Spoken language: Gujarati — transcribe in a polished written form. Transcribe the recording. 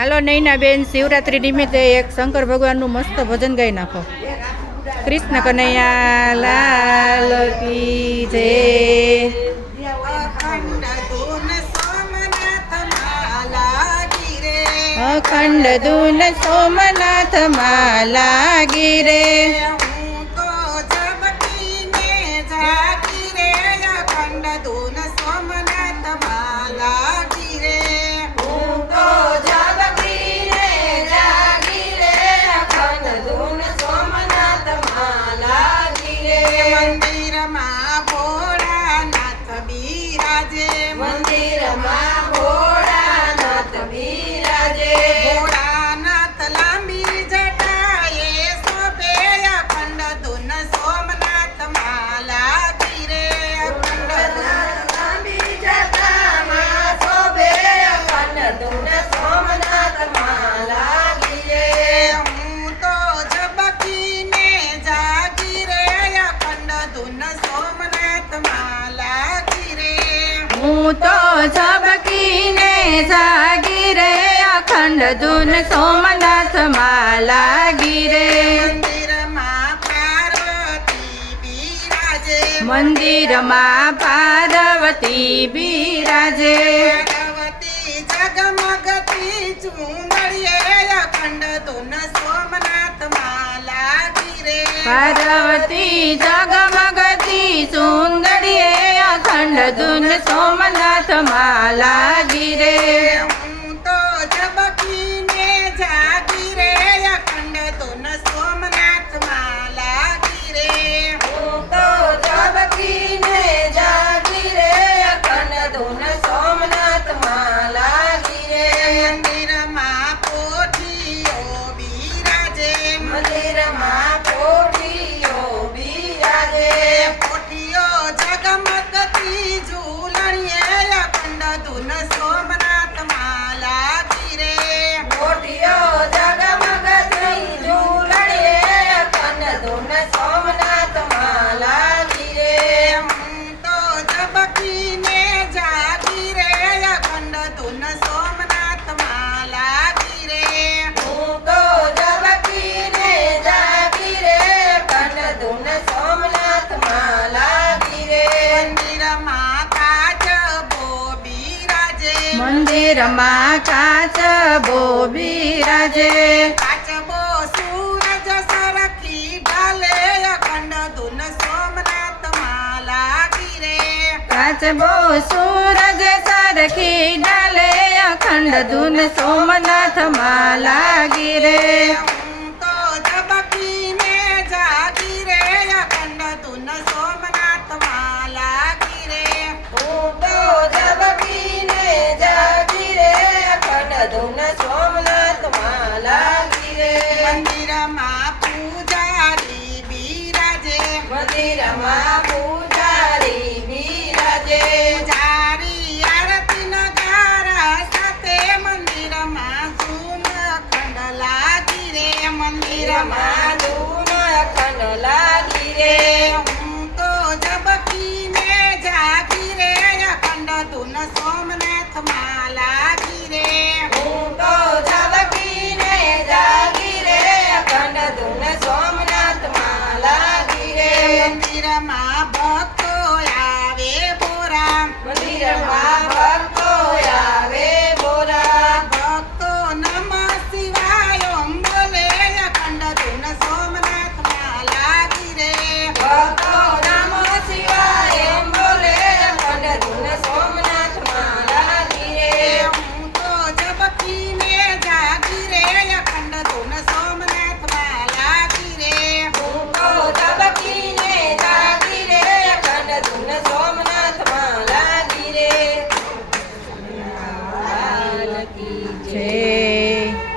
હાલો નૈનાબેન, શિવરાત્રિ નિમિત્તે એક શંકર ભગવાનનું મસ્ત ભજન ગાઈ નાખો. કૃષ્ણ કનૈયા લાલ કી જય. અખંડ ધૂન સોમનાથ માં લાગી રે. હું તો ઝબકીને જાગી રે, અખંડ ધૂન સોમનાથ માં લાગી રે. મંદિરમાં પાર્વતી બિરાજે. જગમગતી ચુંદડીએ અખંડ ધૂન સોમનાથ માં લાગી રે. પાર્વતી જગમગતી સુંદરીએ અખંડ ધૂન સોમનાથ માં લાગી રે. હું તો ઝબકીને જાગી રે, અખંડ ધૂન સોમનાથ માં લાગી રે. હું તો ઝબકીને જાગી રે, અખંડ ધૂન સોમનાથ માં લાગી રે. મંદિરમાં પોઠીઓ બિરાજે. મંદિરમાં પોઠીઓ બિરાજે. પોઠીઓ જગમગતી ઝૂલણીએ અખંડ ધૂન સોમનાથ માં લાગી રે. પોઠીઓ જગમગતી ઝૂલણીએ અખંડ ધૂન સોમનાથ માં લાગી રે. હું તો ઝબકીને જાગી રે, અખંડ ધૂન સોમનાથ માં લાગી રે. હું તો ઝબકીને જાગી રે, અખંડ ધૂન સોમનાથ માં લાગી રે. મંદિરમાં કાચબો બિરાજે. મંદિરમાં કાચબો બિરાજે. કાચબો સૂરજ સરખી ઢાલે, અખંડ ધૂન સોમનાથ માં લાગી રે. કાચબો સૂરજ સરખી ડાલે, અખંડ ધૂન સોમનાથ માં લાગી રે. હું તો ઝબકીને જાગી રે, અખંડ ધૂન સોમનાથ માં લાગી રે. હું તો ઝબકીને જાગી રે, અખંડ ધૂન સોમનાથ માં લાગી રે. મંદિરમાં પૂજારી બિરાજે. મંદિરમાં પૂજારી બિરાજે. પૂજારી આરતી નગારા સાથે મંદિરમાં ધૂન અખંડ લાગી રે. મંદિરમાં ધૂન અખંડ લાગી રે. હું તો ઝબકીને જાગી રે, અખંડ ધૂન સોમનાથ માં